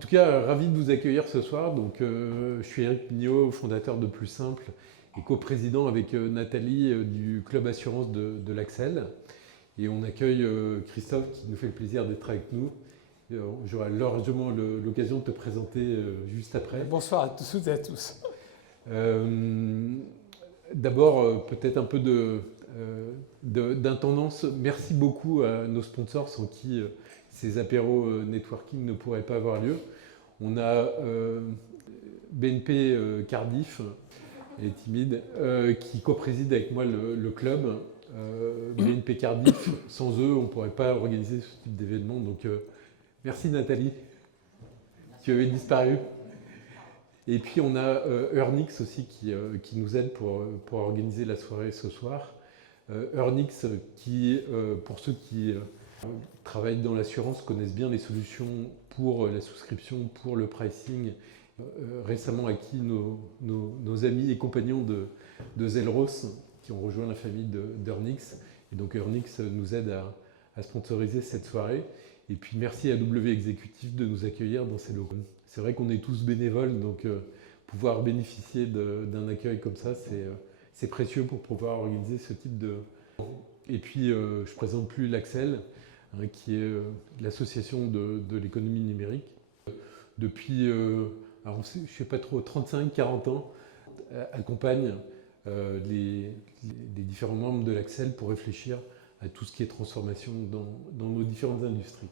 En tout cas, ravi de vous accueillir ce soir. Donc, je suis Eric Mignot, fondateur de Plus Simple et coprésident avec Nathalie du club assurance de l'Axel. Et on accueille Christophe qui nous fait le plaisir d'être avec nous. J'aurai largement l'occasion de te présenter juste après. Bonsoir à toutes et à tous. D'abord, peut-être un peu d'intendance. Merci beaucoup à nos sponsors sans qui ces apéros networking ne pourraient pas avoir lieu. On a BNP Cardiff, elle est timide, qui co-préside avec moi le club. BNP Cardiff, sans eux, on ne pourrait pas organiser ce type d'événement. Donc, merci Nathalie, qui avait disparu. Et puis on a Earnix aussi qui nous aide pour organiser la soirée ce soir. Earnix qui, pour ceux qui travaillent dans l'assurance, connaissent bien les solutions pour la souscription, pour le pricing. Récemment acquis nos amis et compagnons de Zelros qui ont rejoint la famille d'Earnix. Et donc Earnix nous aide à sponsoriser cette soirée. Et puis merci à W Exécutif de nous accueillir dans ces locaux. C'est vrai qu'on est tous bénévoles, donc pouvoir bénéficier d'un accueil comme ça, c'est précieux pour pouvoir organiser ce type de... Et puis je ne présente plus l'Axel, hein, qui est l'association de l'économie numérique. Depuis, alors je ne sais pas trop, 35-40 ans, accompagne les différents membres de l'Axel pour réfléchir à tout ce qui est transformation dans nos différentes industries.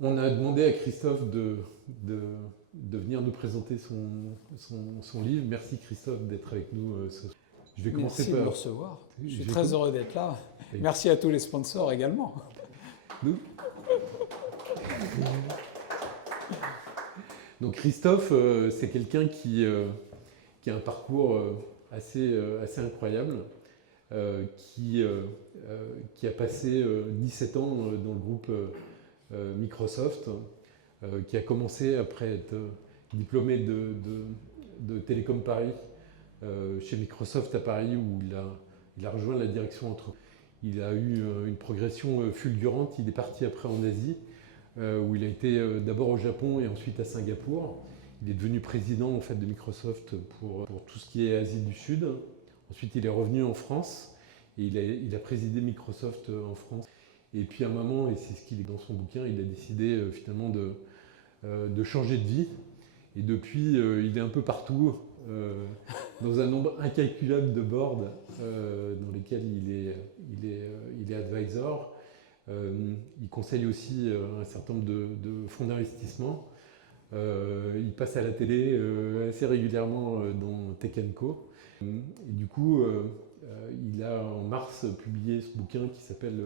On a demandé à Christophe de venir nous présenter son livre. Merci Christophe d'être avec nous ce soir. Je vais commencer Merci de me recevoir. Je suis très heureux d'être là. Merci à tous les sponsors également. Nous. Donc Christophe, c'est quelqu'un qui a un parcours assez incroyable. Qui a passé 17 ans dans le groupe Microsoft, qui a commencé après être diplômé de Télécom Paris chez Microsoft à Paris où il a rejoint la direction entreprise. Il a eu une progression fulgurante, il est parti après en Asie où il a été d'abord au Japon et ensuite à Singapour. Il est devenu président en fait, de Microsoft pour tout ce qui est Asie du Sud. Ensuite, il est revenu en France et il a présidé Microsoft en France. Et puis à un moment, et c'est ce qu'il est dans son bouquin, il a décidé finalement de changer de vie. Et depuis, il est un peu partout, dans un nombre incalculable de boards dans lesquels il est advisor. Il conseille aussi un certain nombre de fonds d'investissement. Il passe à la télé assez régulièrement dans Tech & Co. Et du coup, il a en mars publié ce bouquin qui s'appelle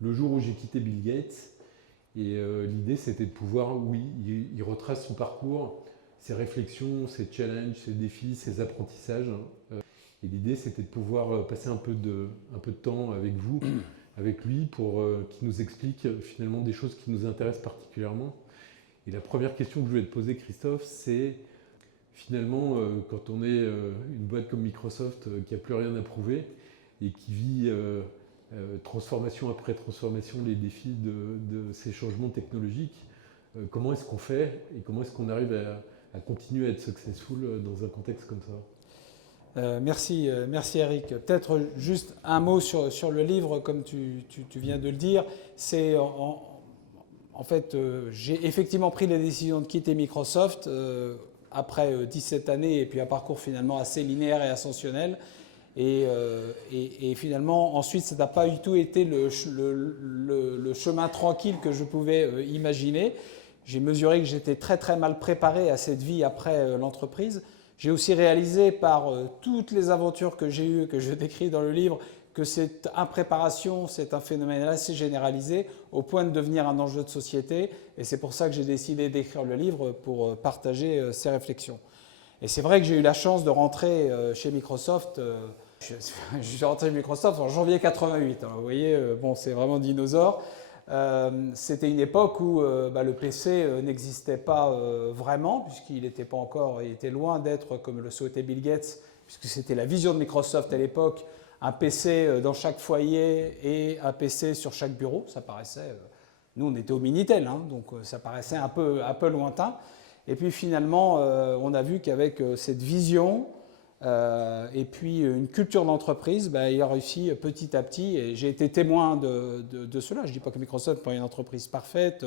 Le jour où j'ai quitté Bill Gates. Et l'idée, c'était de pouvoir, oui, il retrace son parcours, ses réflexions, ses challenges, ses défis, ses apprentissages. Et l'idée, c'était de pouvoir passer un peu de temps avec vous, avec lui, pour qu'il nous explique finalement des choses qui nous intéressent particulièrement. Et la première question que je voulais te poser, Christophe, c'est finalement, quand on est une boîte comme Microsoft qui n'a plus rien à prouver et qui vit transformation après transformation les défis de ces changements technologiques, comment est-ce qu'on fait et comment est-ce qu'on arrive à continuer à être successful dans un contexte comme ça? Merci Eric. Peut-être juste un mot sur le livre, comme tu viens de le dire. C'est en fait, j'ai effectivement pris la décision de quitter Microsoft après 17 années et puis un parcours finalement assez linéaire et ascensionnel. Et finalement, ensuite, ça n'a pas du tout été le chemin tranquille que je pouvais imaginer. J'ai mesuré que j'étais très très mal préparé à cette vie après l'entreprise. J'ai aussi réalisé par toutes les aventures que j'ai eues, que je décris dans le livre, que cette impréparation, c'est un phénomène assez généralisé au point de devenir un enjeu de société. Et c'est pour ça que j'ai décidé d'écrire le livre pour partager ces réflexions. Et c'est vrai que j'ai eu la chance de rentrer chez Microsoft. Je suis rentré chez Microsoft en janvier 88. Alors, vous voyez, bon, c'est vraiment dinosaure. C'était une époque où le PC n'existait pas vraiment, puisqu'il n'était pas encore, il était loin d'être comme le souhaitait Bill Gates, puisque c'était la vision de Microsoft à l'époque, un PC dans chaque foyer et un PC sur chaque bureau. Ça paraissait, nous on était au Minitel, hein, donc ça paraissait un peu lointain. Et puis finalement, on a vu qu'avec cette vision et puis une culture d'entreprise, il a réussi petit à petit, et j'ai été témoin de cela. Je ne dis pas que Microsoft n'est pas une entreprise parfaite,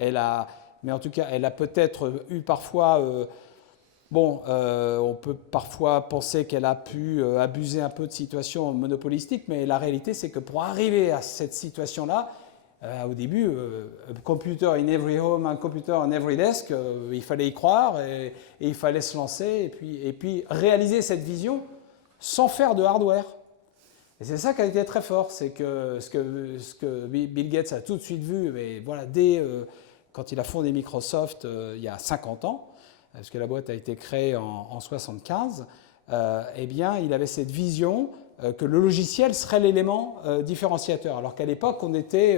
mais en tout cas, elle a peut-être eu parfois... on peut parfois penser qu'elle a pu abuser un peu de situations monopolistiques, mais la réalité, c'est que pour arriver à cette situation-là, au début, computer in every home, un computer on every desk, il fallait y croire et il fallait se lancer et puis réaliser cette vision sans faire de hardware. Et c'est ça qui a été très fort, c'est que ce que Bill Gates a tout de suite vu, mais voilà, dès quand il a fondé Microsoft il y a 50 ans, parce que la boîte a été créée en 75, eh bien, il avait cette vision que le logiciel serait l'élément différenciateur. Alors qu'à l'époque, on était,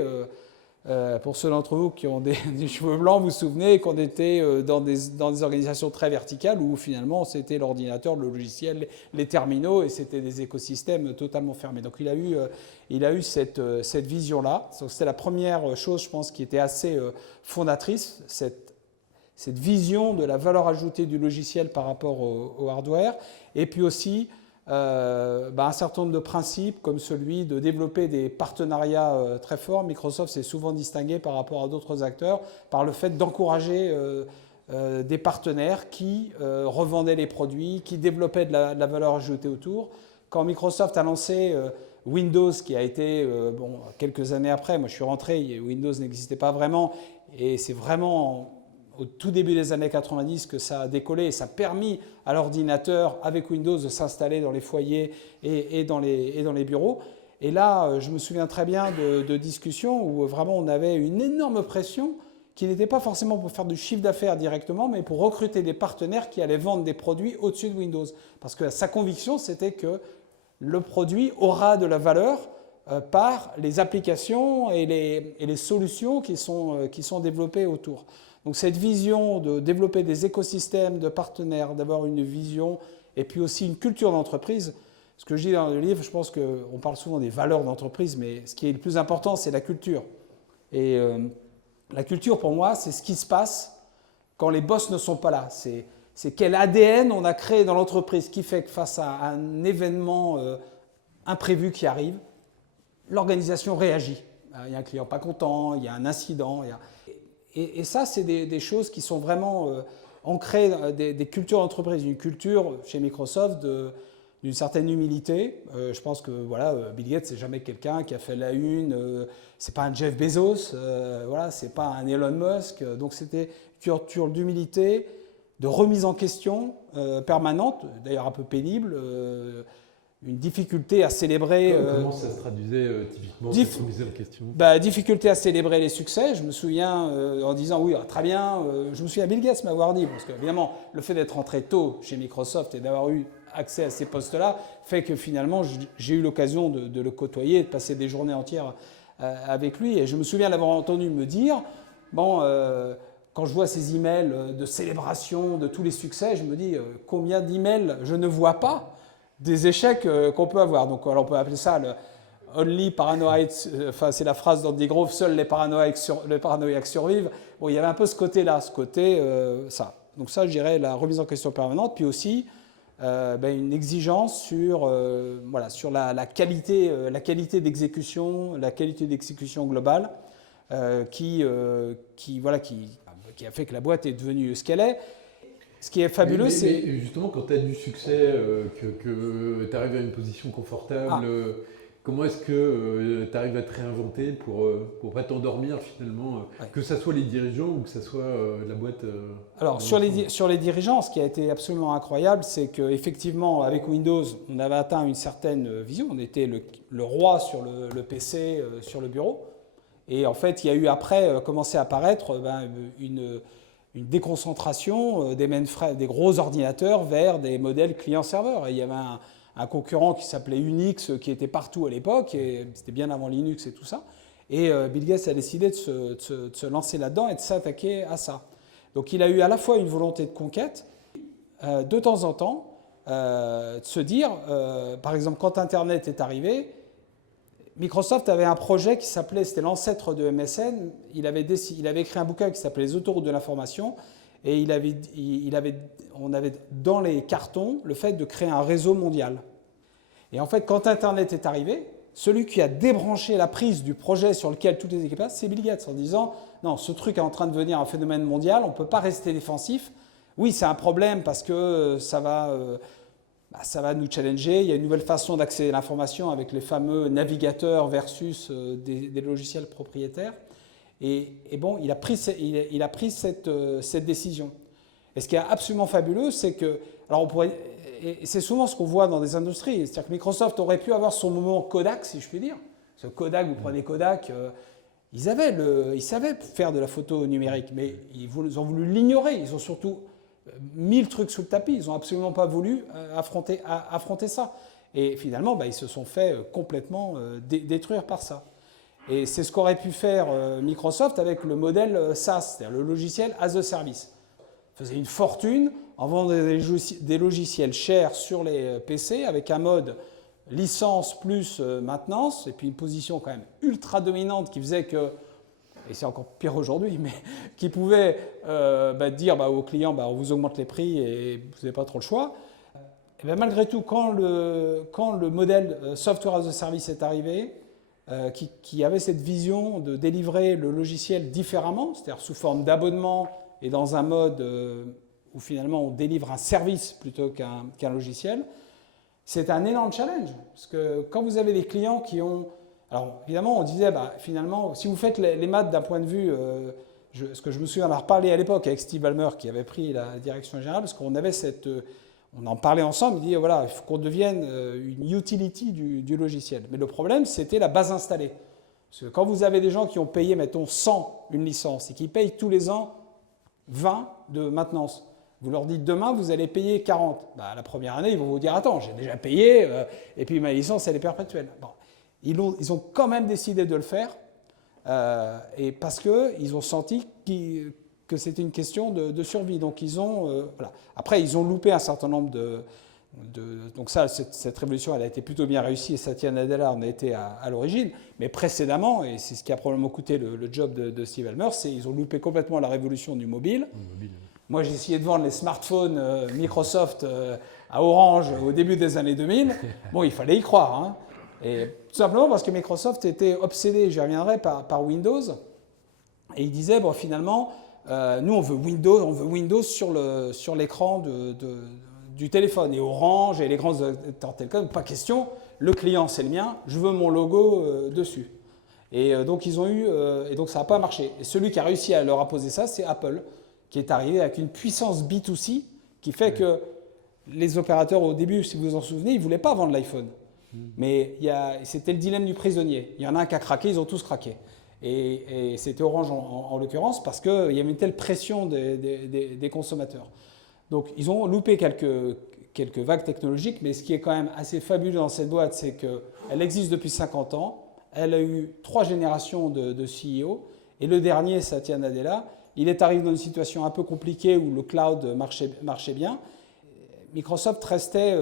pour ceux d'entre vous qui ont des cheveux blancs, vous vous souvenez qu'on était dans des organisations très verticales où finalement c'était l'ordinateur, le logiciel, les terminaux, et c'était des écosystèmes totalement fermés. Donc il a eu cette vision-là. C'était la première chose, je pense, qui était assez fondatrice, cette vision de la valeur ajoutée du logiciel par rapport au hardware, et puis aussi un certain nombre de principes comme celui de développer des partenariats très forts. Microsoft s'est souvent distingué par rapport à d'autres acteurs par le fait d'encourager des partenaires qui revendaient les produits, qui développaient de la valeur ajoutée autour. Quand Microsoft a lancé Windows, qui a été, quelques années après, moi je suis rentré, Windows n'existait pas vraiment, et c'est vraiment au tout début des années 90 que ça a décollé, et ça a permis à l'ordinateur avec Windows de s'installer dans les foyers et dans les bureaux. Et là, je me souviens très bien de discussions où vraiment on avait une énorme pression qui n'était pas forcément pour faire du chiffre d'affaires directement, mais pour recruter des partenaires qui allaient vendre des produits au-dessus de Windows. Parce que sa conviction, c'était que le produit aura de la valeur par les applications et les solutions qui sont développées autour. Donc cette vision de développer des écosystèmes de partenaires, d'avoir une vision et puis aussi une culture d'entreprise. Ce que je dis dans le livre, je pense qu'on parle souvent des valeurs d'entreprise, mais ce qui est le plus important, c'est la culture. Et la culture, pour moi, c'est ce qui se passe quand les boss ne sont pas là. C'est quel ADN on a créé dans l'entreprise qui fait que face à un événement imprévu qui arrive, l'organisation réagit. Il y a un client pas content, il y a un incident. Et ça, c'est des choses qui sont vraiment ancrées, des cultures d'entreprise, une culture chez Microsoft d'une certaine humilité. Je pense que Bill Gates, c'est jamais quelqu'un qui a fait la une, c'est pas un Jeff Bezos, c'est pas un Elon Musk. Donc c'était une culture d'humilité, de remise en question permanente, d'ailleurs un peu pénible. Une difficulté à célébrer... Comment ça se traduisait typiquement cette remise en question ? Difficulté à célébrer les succès. Je me souviens en disant oui, très bien. Je me souviens Bill Gates m'avoir dit, parce qu'évidemment, le fait d'être rentré tôt chez Microsoft et d'avoir eu accès à ces postes-là fait que finalement, j'ai eu l'occasion de le côtoyer, de passer des journées entières avec lui. Et je me souviens l'avoir entendu me dire, quand je vois ces emails de célébration de tous les succès, je me dis combien d'emails je ne vois pas des échecs qu'on peut avoir. Donc, alors on peut appeler ça le only paranoid, c'est la phrase d'Andy Grove, seuls les paranoïaques survivent. Bon, il y avait un peu ce côté-là, ça. Donc ça, je dirais la remise en question permanente, puis aussi une exigence sur la qualité d'exécution, la qualité d'exécution globale, qui a fait que la boîte est devenue ce qu'elle est. Ce qui est fabuleux, c'est... Mais justement, quand tu as du succès, que tu arrives à une position confortable, comment est-ce que tu arrives à te réinventer pour ne pas t'endormir finalement, que ce soit les dirigeants ou que ce soit la boîte Alors, sur les dirigeants, ce qui a été absolument incroyable, c'est qu'effectivement, avec Windows, on avait atteint une certaine vision. On était le roi sur le PC, sur le bureau. Et en fait, il y a eu après, commencé à apparaître une déconcentration des gros ordinateurs vers des modèles client-serveur. Il y avait un concurrent qui s'appelait Unix qui était partout à l'époque, et c'était bien avant Linux et tout ça. Et Bill Gates a décidé de se lancer là-dedans et de s'attaquer à ça. Donc il a eu à la fois une volonté de conquête, de temps en temps, de se dire, par exemple, quand Internet est arrivé, Microsoft avait un projet qui s'appelait, c'était l'ancêtre de MSN, il avait écrit un bouquin qui s'appelait Les autoroutes de l'information, et on avait dans les cartons le fait de créer un réseau mondial. Et en fait, quand Internet est arrivé, celui qui a débranché la prise du projet sur lequel toutes les équipes passent, c'est Bill Gates, en disant « Non, ce truc est en train de devenir un phénomène mondial, on ne peut pas rester défensif. Oui, c'est un problème parce que ça va nous challenger. Il y a une nouvelle façon d'accéder à l'information avec les fameux navigateurs versus des logiciels propriétaires. » Et bon, il a pris cette décision. Et ce qui est absolument fabuleux, c'est que... Alors et c'est souvent ce qu'on voit dans des industries. C'est-à-dire que Microsoft aurait pu avoir son moment Kodak, si je puis dire. Parce que Kodak, vous prenez Kodak, ils savaient faire de la photo numérique, mais ils ont voulu l'ignorer. Ils ont surtout mis le truc sous le tapis. Ils n'ont absolument pas voulu affronter ça. Et finalement, ils se sont fait complètement détruire par ça. Et c'est ce qu'aurait pu faire Microsoft avec le modèle SaaS, c'est-à-dire le logiciel as a service. Ils faisaient une fortune en vendant des logiciels chers sur les PC avec un mode licence plus maintenance, et puis une position quand même ultra dominante qui faisait que, et c'est encore pire aujourd'hui, mais qui pouvait dire aux clients on vous augmente les prix et vous n'avez pas trop le choix. Et malgré tout, quand le modèle Software as a Service est arrivé, qui avait cette vision de délivrer le logiciel différemment, c'est-à-dire sous forme d'abonnement et dans un mode où finalement on délivre un service plutôt qu'un logiciel, c'est un énorme challenge. Parce que quand vous avez des clients qui ont... Alors évidemment on disait finalement si vous faites les maths d'un point de vue... ce que je me souviens, on en a reparlé à l'époque avec Steve Ballmer qui avait pris la direction générale, parce qu'on avait on en parlait ensemble, il dit voilà, il faut qu'on devienne une utility du logiciel. Mais le problème, c'était la base installée. Parce que quand vous avez des gens qui ont payé, mettons, 100 une licence et qui payent tous les ans 20 de maintenance, vous leur dites demain, vous allez payer 40. La première année, ils vont vous dire attends, j'ai déjà payé, et puis ma licence, elle est perpétuelle. Bon. Ils ont quand même décidé de le faire, et parce qu'ils ont senti que c'était une question de survie. Donc ils ont... voilà. Après, ils ont loupé un certain nombre donc ça, cette révolution, elle a été plutôt bien réussie, et Satya Nadella en a été à l'origine. Mais précédemment, et c'est ce qui a probablement coûté le job de Steve Ballmer, c'est qu'ils ont loupé complètement la révolution du mobile. Moi, j'ai essayé de vendre les smartphones Microsoft à Orange au début des années 2000. Bon, il fallait y croire. Hein. Et tout simplement parce que Microsoft était obsédé, j'y reviendrai, par Windows. Et il disait, finalement... nous, on veut Windows sur l'écran du téléphone. Et Orange et les grands télécoms, pas question, le client c'est le mien, je veux mon logo dessus. Et donc ça n'a pas marché. Et celui qui a réussi à leur imposer ça, c'est Apple, qui est arrivé avec une puissance B2C qui fait que les opérateurs au début, si vous vous en souvenez, ils ne voulaient pas vendre l'iPhone. Mais c'était le dilemme du prisonnier. Il y en a un qui a craqué, ils ont tous craqué. Et c'était Orange en l'occurrence parce qu'il y avait une telle pression des consommateurs. Donc ils ont loupé quelques vagues technologiques, mais ce qui est quand même assez fabuleux dans cette boîte, c'est qu'elle existe depuis 50 ans, elle a eu 3 générations de CEO, et le dernier, Satya Nadella, il est arrivé dans une situation un peu compliquée où le cloud marchait bien. Microsoft restait...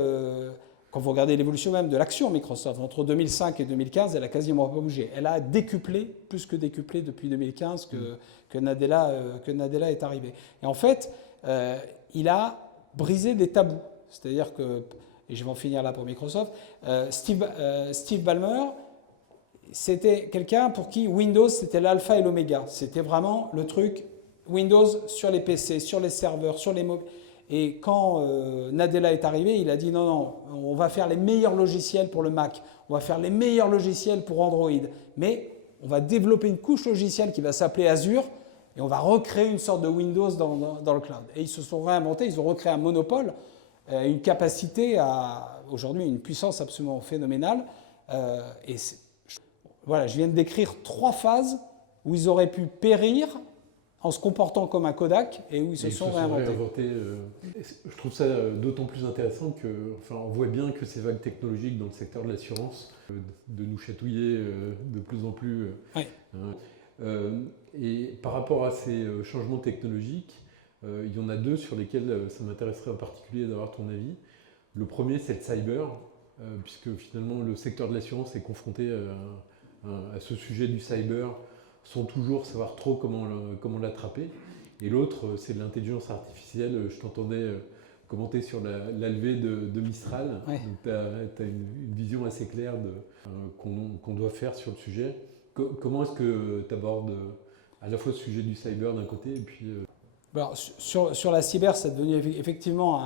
Quand vous regardez l'évolution même de l'action Microsoft, entre 2005 et 2015, elle a quasiment pas bougé. Elle a décuplé, plus que décuplé depuis 2015 que Nadella est arrivé. Et en fait, il a brisé des tabous. C'est-à-dire que, et je vais en finir là pour Microsoft, Steve Ballmer, c'était quelqu'un pour qui Windows, c'était l'alpha et l'oméga. C'était vraiment le truc Windows sur les PC, sur les serveurs, sur les mobiles. Et quand Nadella est arrivé, il a dit non, on va faire les meilleurs logiciels pour le Mac, on va faire les meilleurs logiciels pour Android, mais on va développer une couche logicielle qui va s'appeler Azure et on va recréer une sorte de Windows dans le cloud. Et ils se sont réinventés, ils ont recréé un monopole, une capacité aujourd'hui une puissance absolument phénoménale. Voilà, je viens de décrire 3 phases où ils auraient pu périr en se comportant comme un Kodak et où ils se sont réinventés. Je trouve ça d'autant plus intéressant on voit bien que ces vagues technologiques dans le secteur de l'assurance, de nous chatouiller de plus en plus. Oui. Et par rapport à ces changements technologiques, il y en a 2 sur lesquels ça m'intéresserait en particulier d'avoir ton avis. Le premier, c'est le cyber, puisque finalement le secteur de l'assurance est confronté à ce sujet du cyber, sans toujours savoir trop comment l'attraper. Et l'autre, c'est de l'intelligence artificielle. Je t'entendais commenter sur la levée de Mistral. Ouais. Donc tu as une vision assez claire qu'on doit faire sur le sujet. Comment est-ce que tu abordes à la fois le sujet du cyber d'un côté et puis... Alors, sur la cyber, c'est devenu effectivement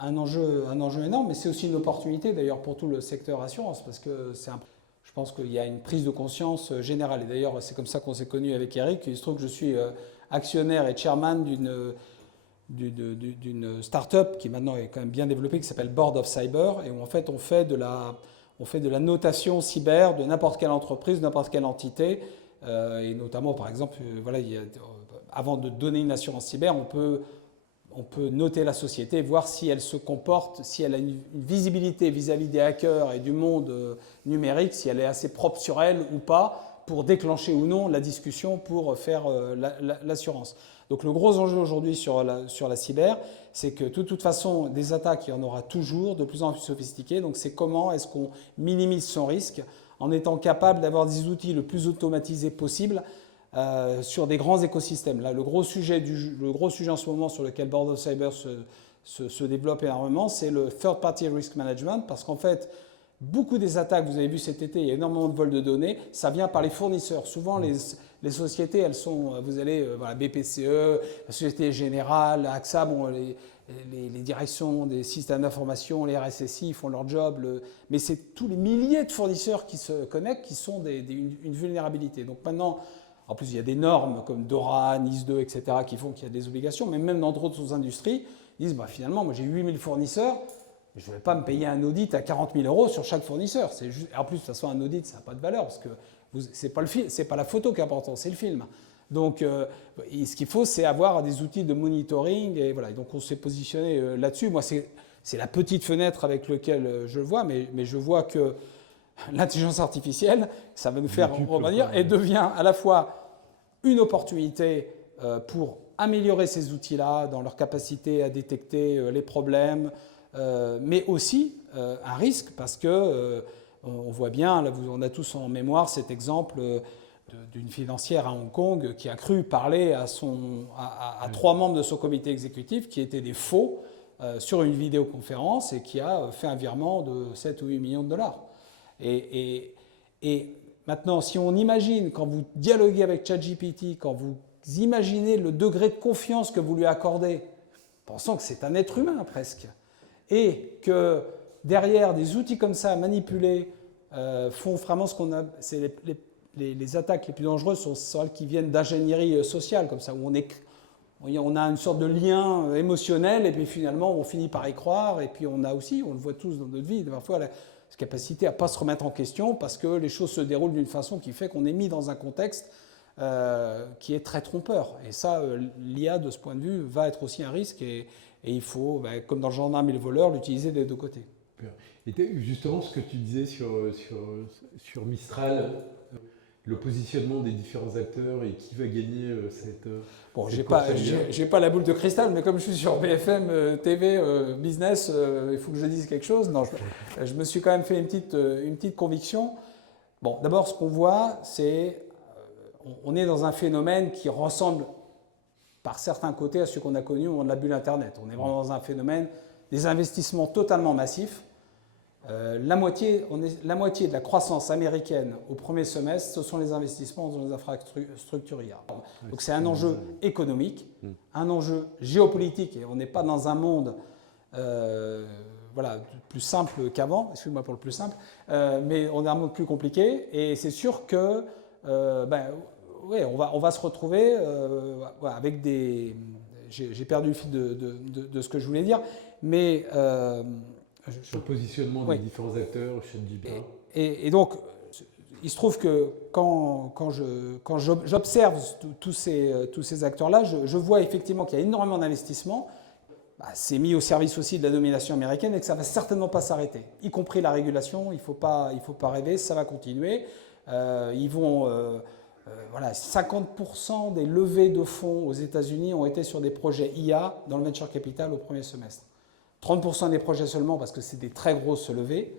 un enjeu énorme, mais c'est aussi une opportunité d'ailleurs pour tout le secteur assurance, parce que je pense qu'il y a une prise de conscience générale. Et d'ailleurs, c'est comme ça qu'on s'est connus avec Eric. Il se trouve que je suis actionnaire et chairman d'une start-up qui maintenant est quand même bien développée, qui s'appelle Board of Cyber, et où en fait on fait de la notation cyber de n'importe quelle entreprise, n'importe quelle entité, et notamment par exemple, voilà, avant de donner une assurance cyber, on peut noter la société, voir si elle se comporte, si elle a une visibilité vis-à-vis des hackers et du monde numérique, si elle est assez propre sur elle ou pas, pour déclencher ou non la discussion pour faire l'assurance. Donc le gros enjeu aujourd'hui sur la cyber, c'est que de toute façon, des attaques, il y en aura toujours, de plus en plus sophistiquées. Donc c'est comment est-ce qu'on minimise son risque en étant capable d'avoir des outils le plus automatisés possible sur des grands écosystèmes. Là, le gros sujet en ce moment sur lequel Board of Cyber se développe énormément, c'est le Third Party Risk Management, parce qu'en fait, beaucoup des attaques, vous avez vu cet été, il y a énormément de vols de données, ça vient par les fournisseurs. Souvent, les sociétés, elles sont, vous allez, voilà, BPCE, la Société Générale, AXA, bon, les directions des systèmes d'information, les RSSI, ils font leur job, mais c'est tous les milliers de fournisseurs qui se connectent qui sont une vulnérabilité. Donc maintenant, en plus, il y a des normes comme DORA, NIS2, etc., qui font qu'il y a des obligations, mais même dans d'autres industries, ils disent, finalement, moi j'ai 8000 fournisseurs, je ne vais pas me payer un audit à 40 000 € sur chaque fournisseur. En plus, de toute façon, un audit, ça n'a pas de valeur, parce que c'est pas la photo qui est importante, c'est le film. Donc, ce qu'il faut, c'est avoir des outils de monitoring, et voilà. Donc, on s'est positionné là-dessus. Moi, c'est la petite fenêtre avec laquelle je le vois, mais je vois que l'intelligence artificielle, ça va nous faire rebondir, et devient à la fois une opportunité pour améliorer ces outils-là dans leur capacité à détecter les problèmes, mais aussi un risque, parce que on voit bien, là, on a tous en mémoire cet exemple d'une financière à Hong Kong qui a cru parler à 3 membres de son comité exécutif qui étaient des faux sur une vidéoconférence et qui a fait un virement de 7 ou 8 millions de dollars. Et maintenant, si on imagine, quand vous dialoguez avec ChatGPT, quand vous imaginez le degré de confiance que vous lui accordez, pensant que c'est un être humain presque, et que derrière des outils comme ça manipulés font vraiment ce qu'on a, c'est les attaques les plus dangereuses sont celles qui viennent d'ingénierie sociale, comme ça, où on a une sorte de lien émotionnel, et puis finalement on finit par y croire, et puis on a aussi, on le voit tous dans notre vie, parfois la capacité à ne pas se remettre en question parce que les choses se déroulent d'une façon qui fait qu'on est mis dans un contexte qui est très trompeur. Et ça, l'IA, de ce point de vue, va être aussi un risque, et il faut, comme dans le gendarme et le voleur, l'utiliser des deux côtés. Et justement, ce que tu disais sur Mistral, le positionnement des différents acteurs et qui va gagner cette... Bon, j'ai pas la boule de cristal, mais comme je suis sur BFM TV Business, il faut que je dise quelque chose. Non, je me suis quand même fait une petite conviction. Bon, d'abord, ce qu'on voit, c'est on est dans un phénomène qui ressemble par certains côtés à ce qu'on a connu au moment de la bulle Internet. On est vraiment dans un phénomène des investissements totalement massifs. La moitié de la croissance américaine au premier semestre, ce sont les investissements dans les infrastructures IA. Donc c'est un enjeu économique, un enjeu géopolitique, et on n'est pas dans un monde plus simple qu'avant, excuse-moi pour le plus simple, mais on est un monde plus compliqué, et c'est sûr que on va se retrouver avec des... J'ai perdu le fil de ce que je voulais dire, mais... sur le positionnement des différents acteurs chez ChatGPT. Et donc, il se trouve que quand j'observe tous ces acteurs-là, je vois effectivement qu'il y a énormément d'investissements. C'est mis au service aussi de la domination américaine, et que ça ne va certainement pas s'arrêter, y compris la régulation. Il ne faut pas rêver, ça va continuer. 50% des levées de fonds aux États-Unis ont été sur des projets IA dans le venture capital au premier semestre. 30% des projets seulement, parce que c'est des très grosses levées.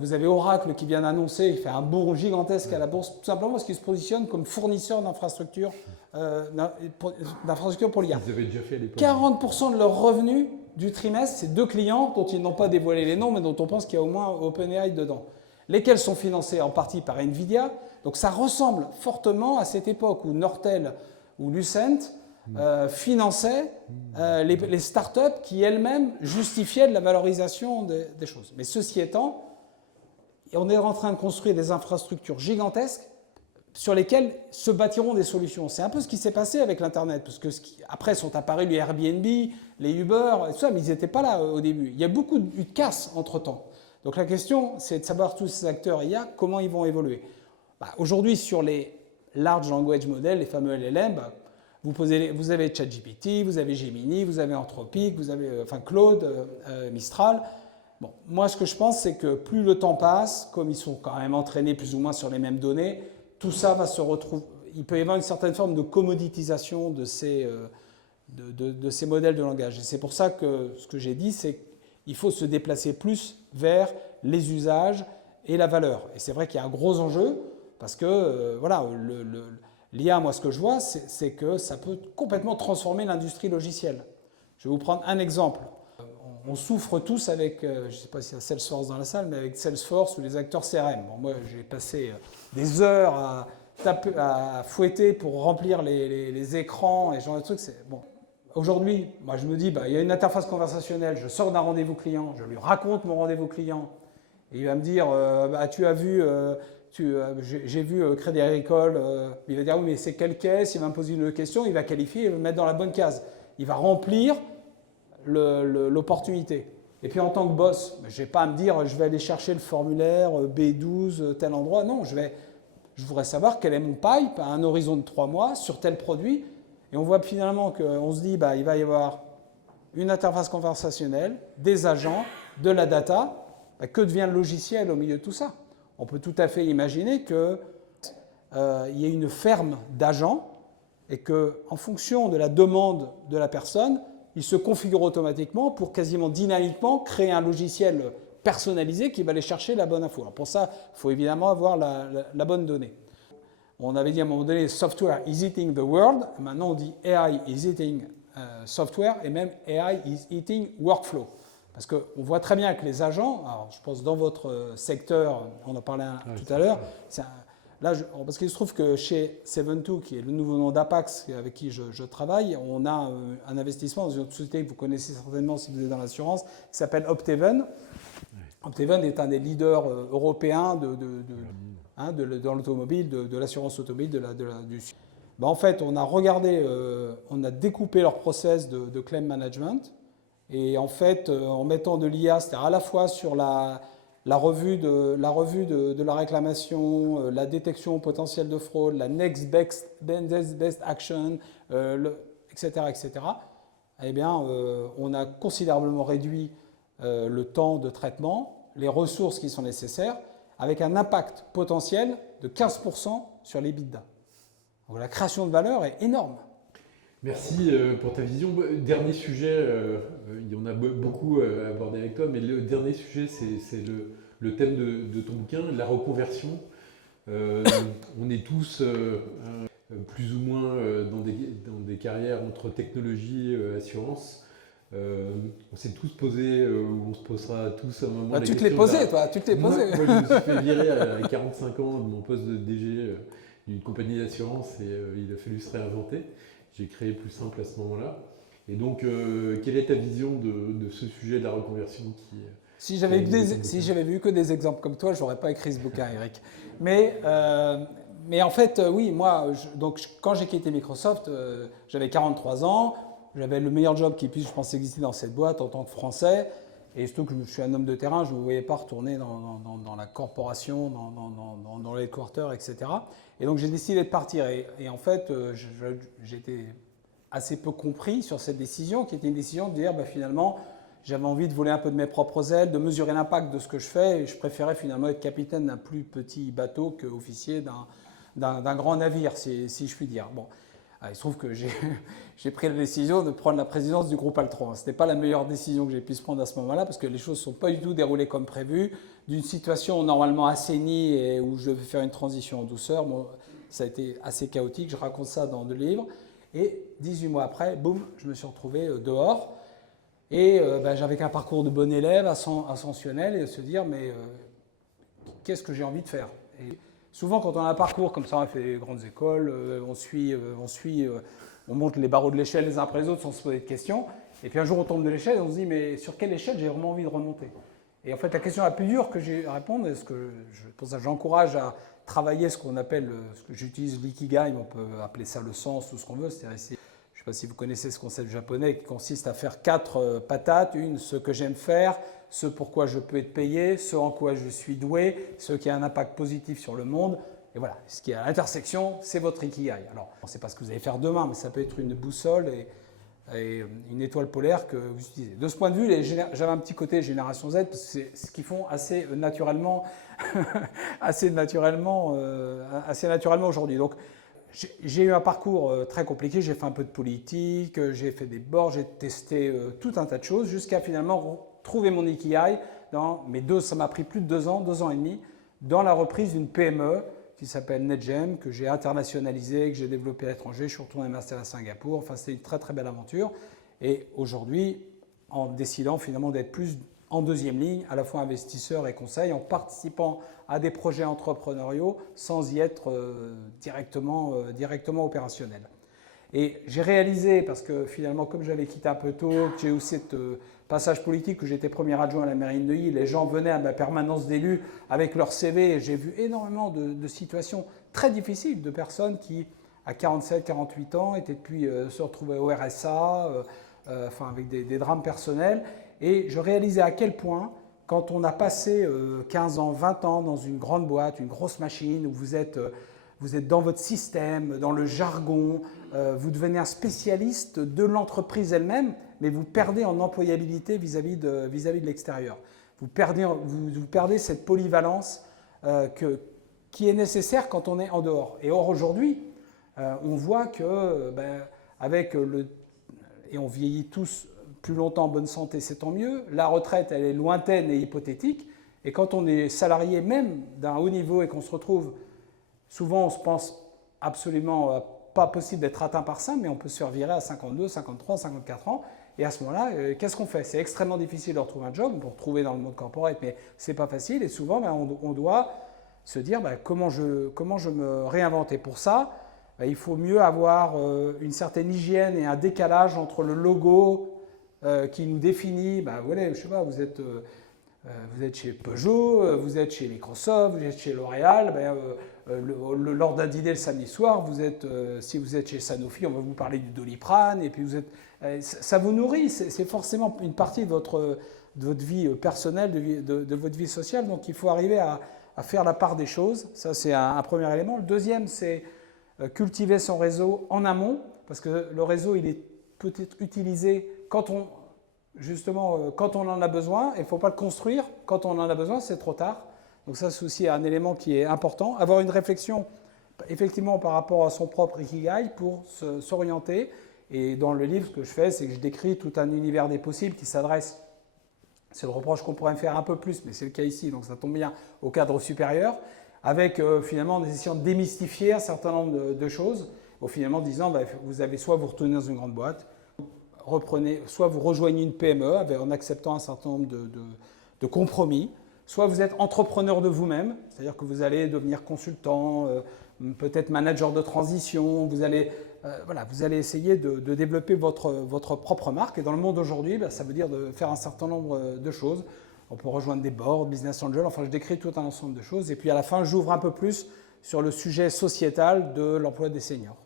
Vous avez Oracle qui vient d'annoncer, il fait un bond gigantesque à la bourse, tout simplement parce qu'il se positionne comme fournisseur d'infrastructures d'infrastructures pour l'IA. Ils avaient déjà fait à l'époque. 40% de leurs revenus du trimestre, c'est 2 clients dont ils n'ont pas dévoilé les noms, mais dont on pense qu'il y a au moins OpenAI dedans. Lesquels sont financés en partie par NVIDIA. Donc ça ressemble fortement à cette époque où Nortel ou Lucent finançaient les startups qui elles-mêmes justifiaient de la valorisation des choses. Mais ceci étant, on est en train de construire des infrastructures gigantesques sur lesquelles se bâtiront des solutions. C'est un peu ce qui s'est passé avec l'Internet, parce que après sont apparus les Airbnb, les Uber, et tout ça, mais ils n'étaient pas là au début. Il y a beaucoup eu de casse entre-temps. Donc la question, c'est de savoir tous ces acteurs IA, comment ils vont évoluer. Aujourd'hui, sur les large language models, les fameux LLM, vous avez ChatGPT, vous avez Gemini, vous avez Anthropic, vous avez Claude, Mistral. Bon, moi, ce que je pense, c'est que plus le temps passe, comme ils sont quand même entraînés plus ou moins sur les mêmes données, tout ça va se retrouver. Il peut y avoir une certaine forme de commoditisation de ces modèles de langage. Et c'est pour ça que ce que j'ai dit, c'est qu'il faut se déplacer plus vers les usages et la valeur. Et c'est vrai qu'il y a un gros enjeu, parce que l'IA, moi, ce que je vois, c'est que ça peut complètement transformer l'industrie logicielle. Je vais vous prendre un exemple. On souffre tous avec, je ne sais pas s'il y a Salesforce dans la salle, mais avec Salesforce ou les acteurs CRM. Bon, moi, j'ai passé des heures à fouetter pour remplir les écrans et ce genre de trucs. Bon. Aujourd'hui, moi, je me dis, il y a une interface conversationnelle, je sors d'un rendez-vous client, je lui raconte mon rendez-vous client, et il va me dire, tu as vu, j'ai vu Crédit Agricole, il va dire, oui, mais c'est quelle caisse, il va me poser une question, il va qualifier, il va me mettre dans la bonne case. Il va remplir l'opportunité. Et puis en tant que boss, je ne vais pas me dire je vais aller chercher le formulaire B12 tel endroit. Non, je voudrais savoir quel est mon pipe à un horizon de 3 mois sur tel produit. Et on voit finalement qu'on se dit il va y avoir une interface conversationnelle, des agents, de la data. Que devient le logiciel au milieu de tout ça? On peut tout à fait imaginer qu'il y ait une ferme d'agents et qu'en fonction de la demande de la personne, il se configure automatiquement pour quasiment dynamiquement créer un logiciel personnalisé qui va aller chercher la bonne info. Alors pour ça, il faut évidemment avoir la bonne donnée. On avait dit à un moment donné, software is eating the world. Maintenant, on dit AI is eating software et même AI is eating workflow. Parce qu'on voit très bien que les agents, alors je pense dans votre secteur, on en parlait tout à l'heure, parce qu'il se trouve que chez 72, qui est le nouveau nom d'Apax avec qui je travaille, on a un investissement dans une autre société que vous connaissez certainement si vous êtes dans l'assurance, qui s'appelle Opteven. Opteven est un des leaders européens dans l'automobile, de l'assurance automobile du Sud. En fait, on a regardé, on a découpé leur process de claim management et en fait, en mettant de l'IA, c'est-à-dire à la fois sur la revue de la réclamation, la détection potentielle de fraude, la next best action, etc., etc., eh bien, on a considérablement réduit le temps de traitement, les ressources qui sont nécessaires, avec un impact potentiel de 15% sur les l'EBITDA. Donc la création de valeur est énorme. Merci pour ta vision. Dernier sujet, il y en a beaucoup à aborder avec toi, mais le dernier sujet, c'est le thème de ton bouquin, la reconversion. On est tous plus ou moins dans des carrières entre technologie et assurance. On s'est tous posé, on se posera tous à un moment. Tu te l'es posé, toi, tu te l'es posé. Moi, je me suis fait virer à 45 ans de mon poste de DG d'une compagnie d'assurance et il a fallu se réinventer. J'ai créé plus simple à ce moment-là. Et donc, quelle est ta vision de ce sujet de la reconversion Si j'avais vu que des exemples comme toi, je n'aurais pas écrit ce bouquin, Eric. Mais en fait, oui, moi, quand j'ai quitté Microsoft, j'avais 43 ans. J'avais le meilleur job qui puisse, je pense, exister dans cette boîte en tant que Français. Et surtout que je suis un homme de terrain, je ne me voyais pas retourner dans la corporation, dans les headquarters, etc. Et donc j'ai décidé de partir. Et en fait, j'étais assez peu compris sur cette décision, qui était une décision de dire, finalement, j'avais envie de voler un peu de mes propres ailes, de mesurer l'impact de ce que je fais. Et je préférais finalement être capitaine d'un plus petit bateau qu'officier d'un grand navire, si je puis dire. Bon. Il se trouve que j'ai pris la décision de prendre la présidence du groupe Altran. Ce n'était pas la meilleure décision que j'ai pu prendre à ce moment-là parce que les choses ne sont pas du tout déroulées comme prévu. D'une situation normalement assainie et où je devais faire une transition en douceur, Ça a été assez chaotique, je raconte ça dans le livre. Et 18 mois après, boum, je me suis retrouvé dehors. Et j'avais qu'un parcours de bon élève, ascensionnel, et se dire, mais qu'est-ce que j'ai envie de faire? Et souvent, quand on a un parcours comme ça, on fait des grandes écoles, on monte les barreaux de l'échelle les uns après les autres sans se poser de questions. Et puis un jour, on tombe de l'échelle et on se dit, mais sur quelle échelle j'ai vraiment envie de remonter? Et en fait, la question la plus dure que j'ai à répondre, pour ça j'encourage à travailler ce qu'on appelle, ce que j'utilise l'ikigai, on peut appeler ça le sens ou ce qu'on veut. C'est-à-dire, je ne sais pas si vous connaissez ce concept japonais qui consiste à faire 4 patates. Une, ce que j'aime faire, ce pourquoi je peux être payé, ce en quoi je suis doué, ce qui a un impact positif sur le monde. Et voilà, ce qui est à l'intersection, c'est votre ikigai. Alors, on ne sait pas ce que vous allez faire demain, mais ça peut être une boussole et une étoile polaire que vous utilisez. De ce point de vue, j'avais un petit côté génération Z, parce que c'est ce qu'ils font assez naturellement, assez naturellement aujourd'hui. Donc, j'ai eu un parcours très compliqué, j'ai fait un peu de politique, j'ai fait des boards, j'ai testé tout un tas de choses, jusqu'à finalement trouver mon ikigai. Ça m'a pris plus de 2 ans, 2 ans et demi, dans la reprise d'une PME qui s'appelle NetGem, que j'ai internationalisé, que j'ai développé à l'étranger. Je suis retourné master à Singapour. Enfin, c'était une très très belle aventure. Et aujourd'hui, en décidant finalement d'être plus en deuxième ligne, à la fois investisseur et conseil, en participant à des projets entrepreneuriaux sans y être directement opérationnel. Et j'ai réalisé, parce que finalement, comme j'avais quitté un peu tôt, que j'ai eu cette passage politique, que j'étais premier adjoint à la mairie de Neuilly, les gens venaient à ma permanence d'élu avec leur CV, et j'ai vu énormément de situations très difficiles, de personnes qui, à 47, 48 ans, étaient depuis se retrouver au RSA, avec des drames personnels. Et je réalisais à quel point, quand on a passé 15 ans, 20 ans dans une grande boîte, une grosse machine, où vous êtes dans votre système, dans le jargon, vous devenez un spécialiste de l'entreprise elle-même, mais vous perdez en employabilité vis-à-vis de l'extérieur. Vous perdez cette polyvalence qui est nécessaire quand on est en dehors. Et or, aujourd'hui, on voit que, et on vieillit tous plus longtemps en bonne santé, c'est tant mieux. La retraite, elle est lointaine et hypothétique. Et quand on est salarié même d'un haut niveau et qu'on se retrouve, souvent on se pense absolument pas possible d'être atteint par ça, mais on peut se faire virer à 52, 53, 54 ans. Et à ce moment-là, qu'est-ce qu'on fait? C'est extrêmement difficile de retrouver un job, on peut retrouver dans le monde corporate, mais c'est pas facile. Et souvent, on doit se dire comment je me réinvente. Et pour ça, il faut mieux avoir une certaine hygiène et un décalage entre le logo qui nous définit. Voilà, je sais pas, vous êtes chez Peugeot, vous êtes chez Microsoft, vous êtes chez L'Oréal. Lors d'un dîner le samedi soir, si vous êtes chez Sanofi, on va vous parler du Doliprane, et puis ça vous nourrit, c'est forcément une partie de votre vie personnelle, de votre vie sociale, donc il faut arriver à faire la part des choses. Ça, c'est un premier élément. Le deuxième, c'est cultiver son réseau en amont, parce que le réseau, il est peut-être utilisé quand on en a besoin, et il ne faut pas le construire. Quand on en a besoin, c'est trop tard. Donc ça, c'est aussi un élément qui est important. Avoir une réflexion, effectivement, par rapport à son propre ikigai pour s'orienter. Et dans le livre, ce que je fais, c'est que je décris tout un univers des possibles qui s'adresse, c'est le reproche qu'on pourrait me faire un peu plus, mais c'est le cas ici, donc ça tombe bien, au cadre supérieur, avec finalement en essayant de démystifier un certain nombre de choses, finalement disant, vous avez soit vous retournez dans une grande boîte, soit vous rejoignez une PME en acceptant un certain nombre de compromis, soit vous êtes entrepreneur de vous-même, c'est-à-dire que vous allez devenir consultant, peut-être manager de transition, vous allez essayer de développer votre propre marque. Et dans le monde d'aujourd'hui, ça veut dire de faire un certain nombre de choses. On peut rejoindre des boards, business angels, enfin je décris tout un ensemble de choses. Et puis à la fin, j'ouvre un peu plus sur le sujet sociétal de l'emploi des seniors.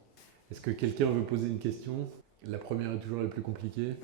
Est-ce que quelqu'un veut poser une question? La première est toujours la plus compliquée.